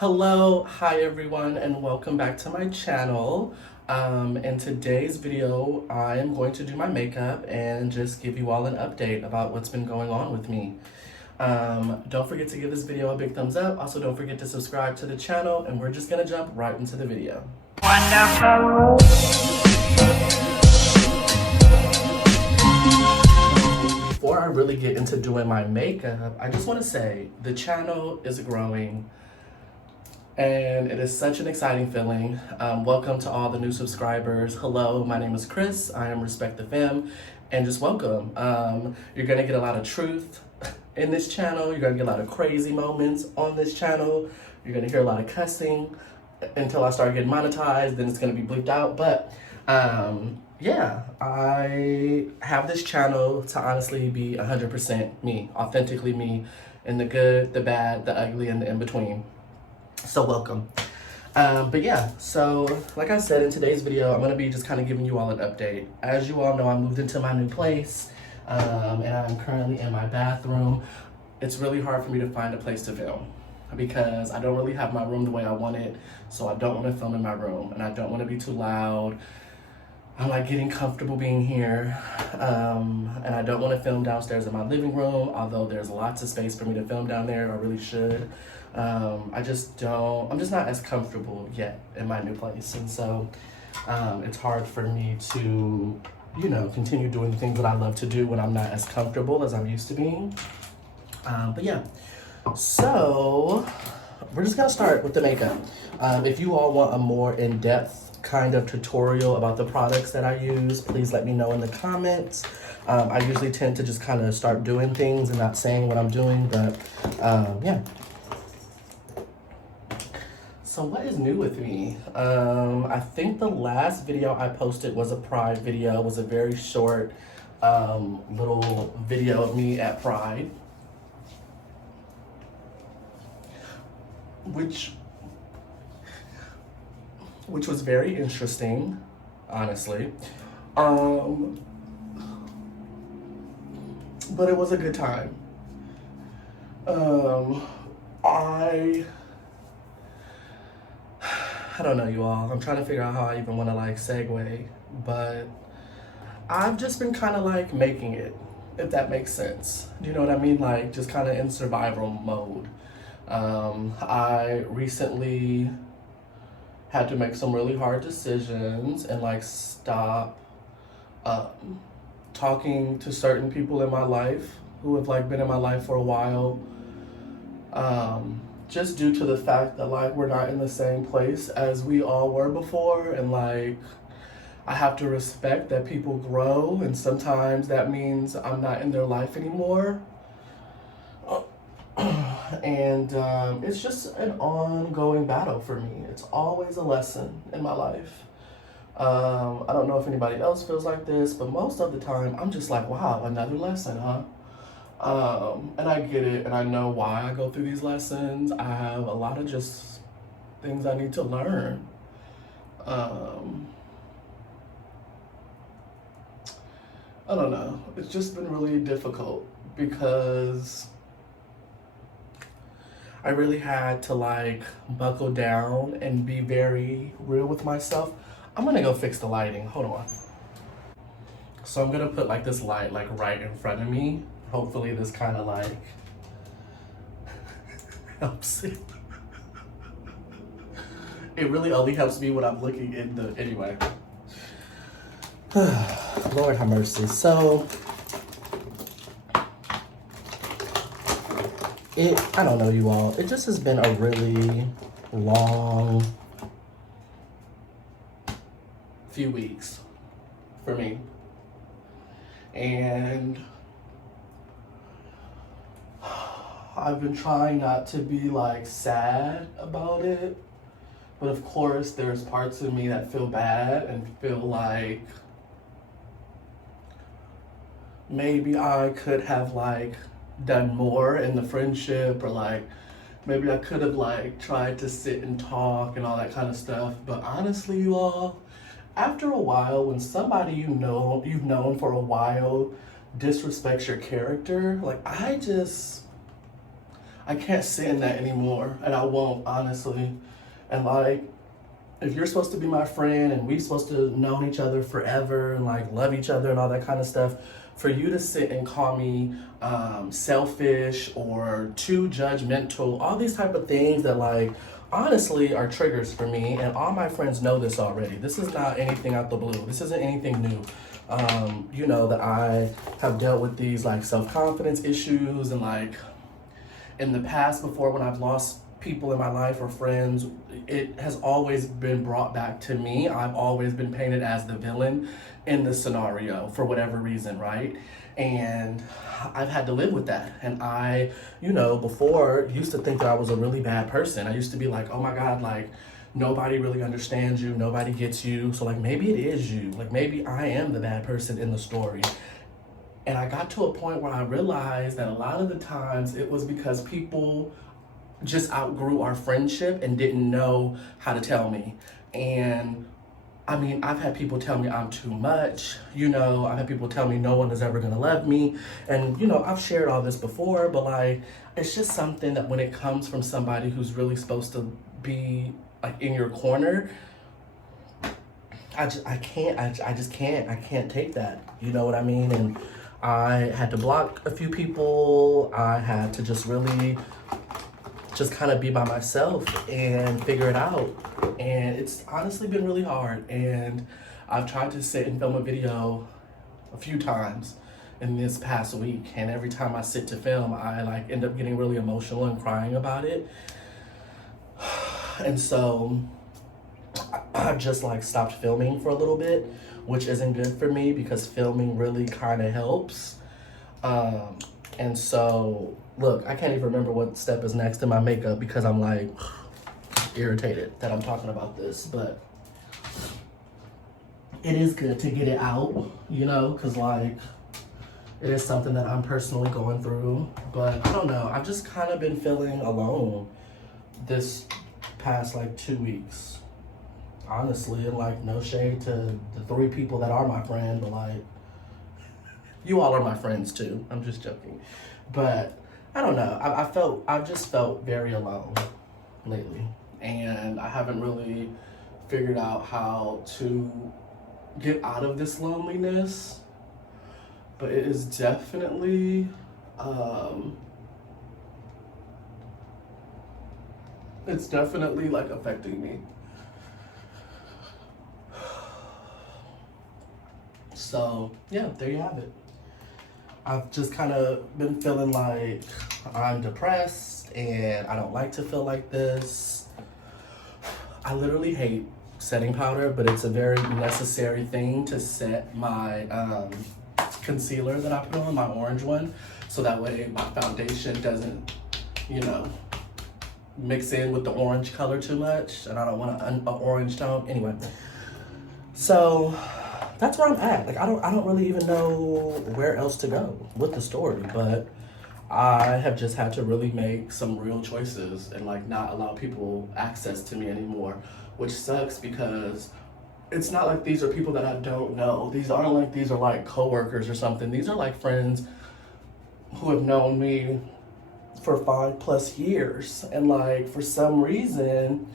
Hello, hi everyone, and welcome back to my channel. In today's video, I am going to do my makeup and just give you all an update about what's been going on with me. Don't forget to give this video a big thumbs up. Also, don't forget to subscribe to the channel, and we're just gonna jump right into the video. Wonderful. Before I really get into doing my makeup, I just want to say the channel is growing. And it is such an exciting feeling. Welcome to all the new subscribers. Hello, my name is Chris. I am Respect the Femme, and just welcome. You're gonna get a lot of truth in this channel. You're gonna get a lot of crazy moments on this channel. You're gonna hear a lot of cussing until I start getting monetized, then it's gonna be bleeped out. But yeah, I have this channel to honestly be 100% me, authentically me, in the good, the bad, the ugly, and the in-between. So welcome. But yeah, so like I said, in today's video, I'm gonna be just kind of giving you all an update. As you all know, I moved into my new place, and I'm currently in my bathroom. It's really hard for me to find a place to film because I don't really have my room the way I want it. So I don't want to film in my room, and I don't want to be too loud. I'm like getting comfortable being here, and I don't want to film downstairs in my living room, although there's lots of space for me to film down there. I really should. I'm just not as comfortable yet in my new place. And so it's hard for me to, continue doing the things that I love to do when I'm not as comfortable as I'm used to being. But yeah, so we're just gonna start with the makeup. If you all want a more in-depth kind of tutorial about the products that I use, please let me know in the comments. I usually tend to just kind of start doing things and not saying what I'm doing, but yeah. So what is new with me? I think the last video I posted was a Pride video. It was a very short little video of me at Pride, which was very interesting, honestly. But it was a good time. I don't know, you all. I'm trying to figure out how I even want to like segue, but I've just been kind of like making it, if that makes sense. Do you know what I mean? Like just kind of in survival mode. I recently had to make some really hard decisions and like stop talking to certain people in my life who have like been in my life for a while. Just due to the fact that like we're not in the same place as we all were before, and like I have to respect that people grow, and sometimes that means I'm not in their life anymore. And it's just an ongoing battle for me. It's always a lesson in my life. I don't know if anybody else feels like this, but most of the time I'm just like, wow, another lesson, huh? And I get it, and I know why I go through these lessons. I have a lot of just things I need to learn. I don't know. It's just been really difficult because I really had to like buckle down and be very real with myself. I'm gonna go fix the lighting. Hold on. So I'm gonna put like this light like right in front of me. Hopefully this kind of like helps it. It really only helps me when I'm looking in the, anyway. Lord have mercy. So I don't know, you all. It just has been a really long few weeks for me. And I've been trying not to be like sad about it, but of course there's parts of me that feel bad and feel like maybe I could have like done more in the friendship, or like maybe I could have like tried to sit and talk and all that kind of stuff. But honestly, you all, after a while, when somebody you've known for a while disrespects your character, like I can't sit in that anymore, and I won't, honestly. And like, if you're supposed to be my friend and we're supposed to have known each other forever and like love each other and all that kind of stuff, for you to sit and call me selfish or too judgmental, all these type of things that like honestly are triggers for me, and all my friends know this already. This is not anything out the blue. This isn't anything new. You know that I have dealt with these like self-confidence issues, and like in the past before when I've lost people in my life or friends, it has always been brought back to me. I've always been painted as the villain in the scenario for whatever reason, right? And I've had to live with that. And I, you know, before used to think that I was a really bad person. I used to be like, oh my God, like nobody really understands you, nobody gets you. So like maybe it is you. Like maybe I am the bad person in the story. And I got to a point where I realized that a lot of the times it was because people just outgrew our friendship and didn't know how to tell me. And I mean, I've had people tell me I'm too much, you know, I've had people tell me no one is ever gonna love me. And, you know, I've shared all this before, but like, it's just something that when it comes from somebody who's really supposed to be like in your corner, I just can't take that. You know what I mean? And I had to block a few people. I had to just really just kind of be by myself and figure it out. And it's honestly been really hard. And I've tried to sit and film a video a few times in this past week. And every time I sit to film, I like end up getting really emotional and crying about it. And so I just like stopped filming for a little bit, which isn't good for me because filming really kind of helps. And so, look, I can't even remember what step is next in my makeup because I'm like irritated that I'm talking about this, but it is good to get it out, you know, because like it is something that I'm personally going through. But I don't know, I've just kind of been feeling alone this past like 2 weeks, honestly, and like no shade to the 3 people that are my friend, but like you all are my friends too. I'm just joking. But I don't know. I've just felt very alone lately. And I haven't really figured out how to get out of this loneliness. But it is definitely it's definitely like affecting me. So yeah, there you have it. I've just kind of been feeling like I'm depressed and I don't like to feel like this. I literally hate setting powder, but it's a very necessary thing to set my concealer that I put on, my orange one, so that way my foundation doesn't, you know, mix in with the orange color too much, and I don't want an orange tone. Anyway, so that's where I'm at. Like I don't really even know where else to go with the story, but I have just had to really make some real choices and like not allow people access to me anymore, which sucks because it's not like these are people that I don't know. These aren't like these are like coworkers or something. These are like friends who have known me for 5+ years, and like for some reason,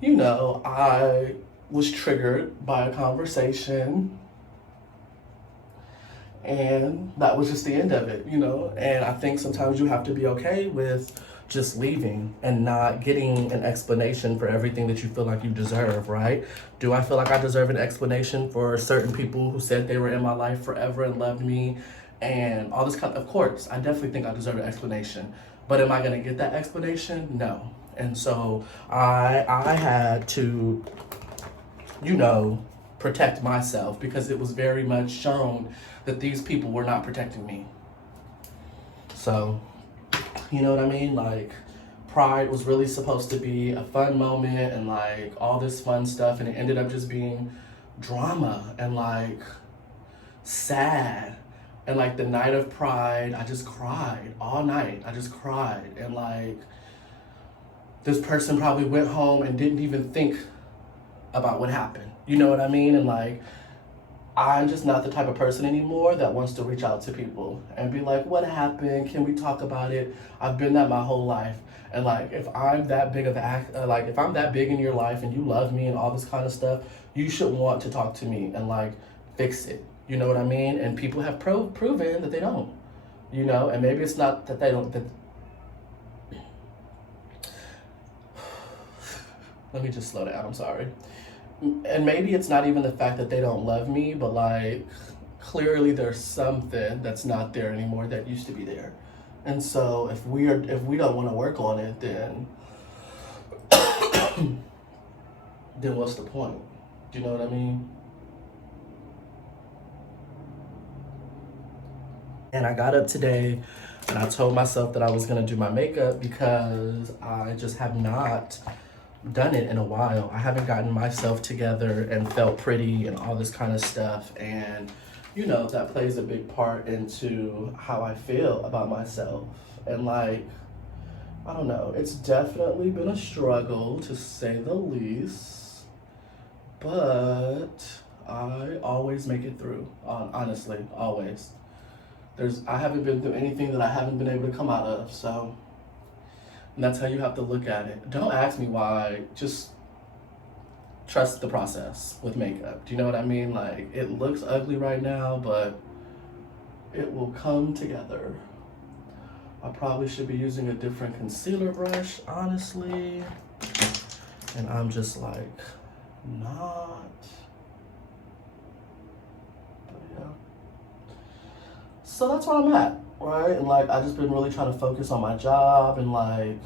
you know, I was triggered by a conversation and that was just the end of it, you know. And I think sometimes you have to be okay with just leaving and not getting an explanation for everything that you feel like you deserve, right? Do I feel like I deserve an explanation for certain people who said they were in my life forever and loved me and all this kind of course, I definitely think I deserve an explanation. But am I gonna get that explanation? No. And so I had to, you know, protect myself because it was very much shown that these people were not protecting me. So, you know what I mean? Like, Pride was really supposed to be a fun moment and like all this fun stuff, and it ended up just being drama and like sad. And like the night of Pride, I just cried all night. I just cried. And like, this person probably went home and didn't even think about what happened. You know what I mean? And like, I'm just not the type of person anymore that wants to reach out to people and be like, what happened? Can we talk about it? I've been that my whole life. And like, if I'm that big of like, if I'm that big in your life and you love me and all this kind of stuff, you should want to talk to me and like fix it. You know what I mean? And people have proven that they don't, you know, and maybe it's not that they don't, that, let me just slow down, I'm sorry. And maybe it's not even the fact that they don't love me, but like clearly there's something that's not there anymore that used to be there. And so if we don't want to work on it, then then what's the point? Do you know what I mean? And I got up today and I told myself that I was gonna do my makeup because I just have not done it in a while. I haven't gotten myself together and felt pretty and all this kind of stuff. And you know, that plays a big part into how I feel about myself. And like, I don't know, it's definitely been a struggle to say the least, but I always make it through, honestly, always. I haven't been through anything that I haven't been able to come out of, so. And that's how you have to look at it. Don't ask me why, just trust the process with makeup. Do you know what I mean? Like, it looks ugly right now, but it will come together. I probably should be using a different concealer brush, honestly. And I'm just like, not. But yeah. So that's where I'm at, right? And like, I just been really trying to focus on my job and like,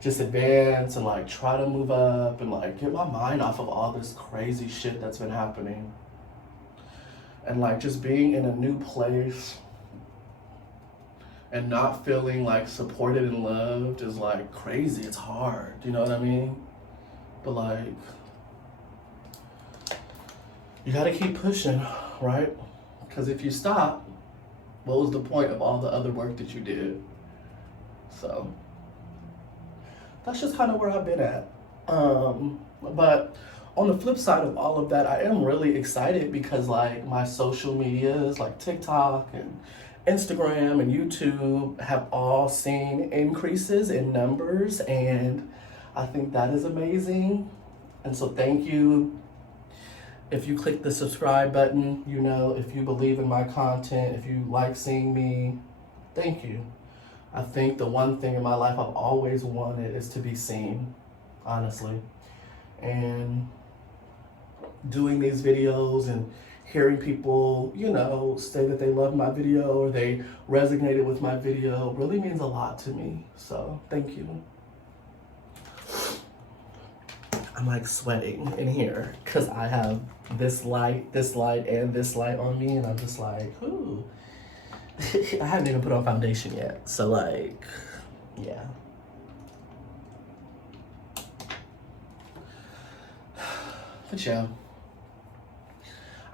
just advance and like try to move up and like get my mind off of all this crazy shit that's been happening. And like just being in a new place and not feeling like supported and loved is like crazy. It's hard, you know what I mean? But like, you gotta keep pushing, right? Because if you stop, what was the point of all the other work that you did? So that's just kind of where I've been at. But on the flip side of all of that, I am really excited because like my social medias like TikTok and Instagram and YouTube have all seen increases in numbers, and I think that is amazing. And so thank you. If you click the subscribe button, you know, if you believe in my content, if you like seeing me, thank you. I think the one thing in my life I've always wanted is to be seen, honestly. And doing these videos and hearing people, you know, say that they love my video or they resonated with my video really means a lot to me. So thank you. I'm like sweating in here because I have this light, and this light on me, and I'm just like, ooh. I haven't even put on foundation yet, so like, yeah. But yeah,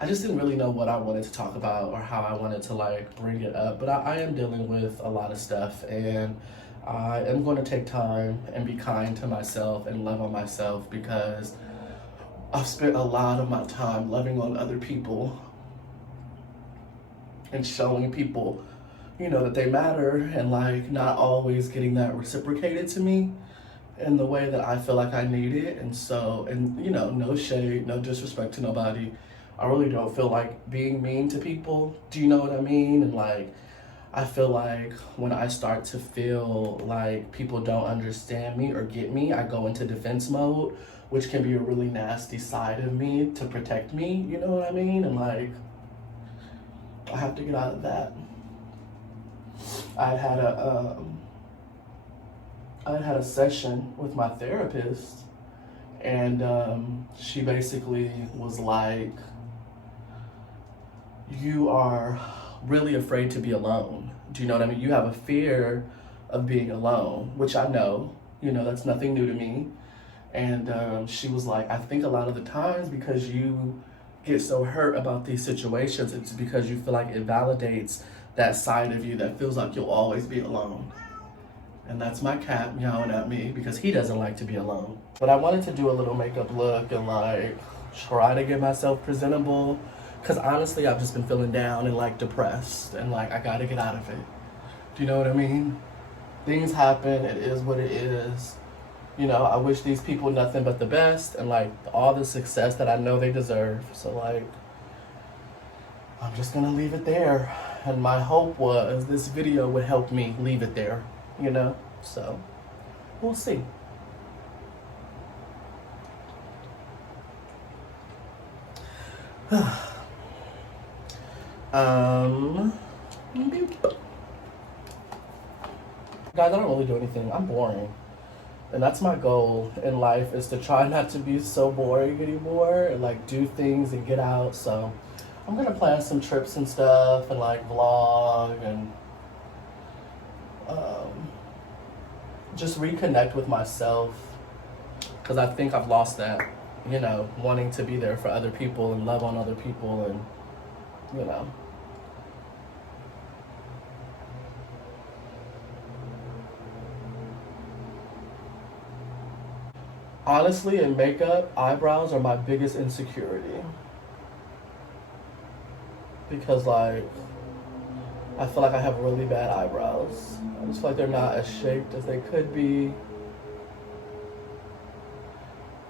I just didn't really know what I wanted to talk about or how I wanted to like bring it up, but I am dealing with a lot of stuff, and I am going to take time and be kind to myself and love on myself because I've spent a lot of my time loving on other people and showing people, you know, that they matter, and like not always getting that reciprocated to me in the way that I feel like I need it. And so, and you know, no shade, no disrespect to nobody, I really don't feel like being mean to people. Do you know what I mean? And like, I feel like when I start to feel like people don't understand me or get me, I go into defense mode, which can be a really nasty side of me to protect me, you know what I mean? And like, I have to get out of that. I had a session with my therapist, and she basically was like, you are really afraid to be alone. Do you know what I mean? You have a fear of being alone, which I know, you know, that's nothing new to me. And she was like, I think a lot of the times because you get so hurt about these situations, it's because you feel like it validates that side of you that feels like you'll always be alone. And that's my cat meowing at me because he doesn't like to be alone. But I wanted to do a little makeup look and like try to get myself presentable. Because honestly, I've just been feeling down and like depressed and like I gotta get out of it. Do you know what I mean? Things happen, it is what it is. You know, I wish these people nothing but the best and like all the success that I know they deserve. So like, I'm just gonna leave it there. And my hope was this video would help me leave it there, you know? So, we'll see. Guys, I don't really do anything. I'm boring. And that's my goal in life, is to try not to be so boring anymore and like do things and get out. So I'm gonna plan some trips and stuff and like vlog and just reconnect with myself, because I think I've lost that, you know, wanting to be there for other people and love on other people and, you know. Honestly, in makeup, eyebrows are my biggest insecurity. Because, like, I feel like I have really bad eyebrows. I just feel like they're not as shaped as they could be.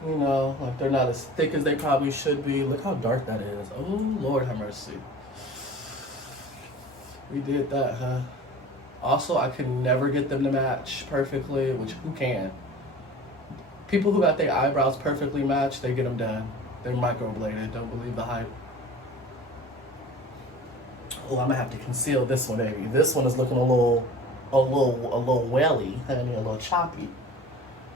You know, like they're not as thick as they probably should be. Look how dark that is. Oh, Lord have mercy. We did that, huh? Also, I could never get them to match perfectly, which who can? People who got their eyebrows perfectly matched, they get them done. They're microbladed. Don't believe the hype. Oh, I'm gonna have to conceal this one, baby. This one is looking a little welly, honey, a little choppy.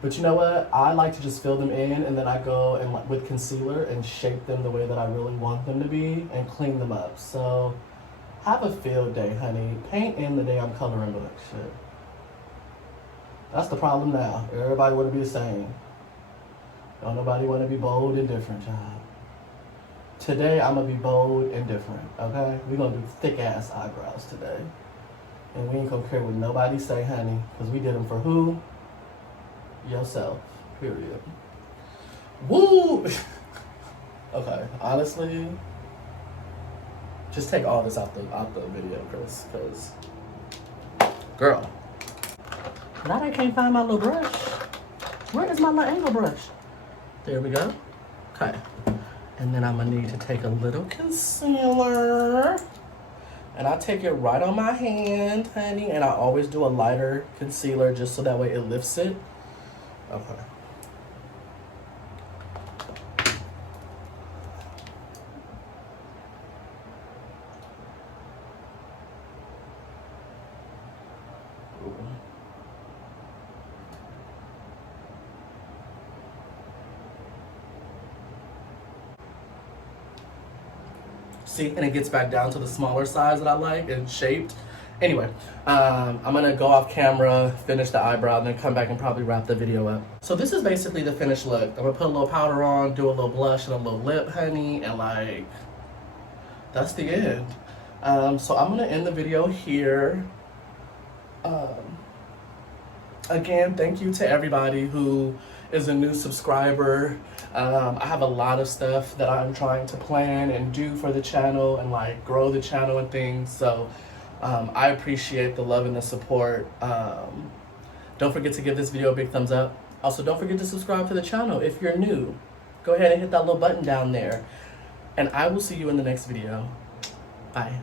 But you know what? I like to just fill them in, and then I go and like with concealer and shape them the way that I really want them to be and clean them up. So have a field day, honey. Paint in the day I'm coloring book. Shit. That's the problem now. Everybody want to be the same. Don't nobody want to be bold and different, child. Today, I'm going to be bold and different, okay? We're going to do thick-ass eyebrows today. And we ain't going to care what nobody say, honey, because we did them for who? Yourself, period. Woo! Okay, honestly, just take all this out the video, Chris, because, girl. Now I can't find my little brush. Where is my little angle brush? There we go. Okay. And then I'm gonna need to take a little concealer. And I take it right on my hand, honey. And I always do a lighter concealer just so that way it lifts it. Okay. See, and it gets back down to the smaller size that I like and shaped. Anyway, I'm gonna go off camera, finish the eyebrow, and then come back and probably wrap the video up. So this is basically the finished look. I'm gonna put a little powder on, do a little blush and a little lip, honey, and like, that's the end. So I'm gonna end the video here. Again, thank you to everybody who is a new subscriber. I have a lot of stuff that I'm trying to plan and do for the channel and like grow the channel and things. So I appreciate the love and the support. Don't forget to give this video a big thumbs up. Also, don't forget to subscribe to the channel if you're new. Go ahead and hit that little button down there. And I will see you in the next video. Bye.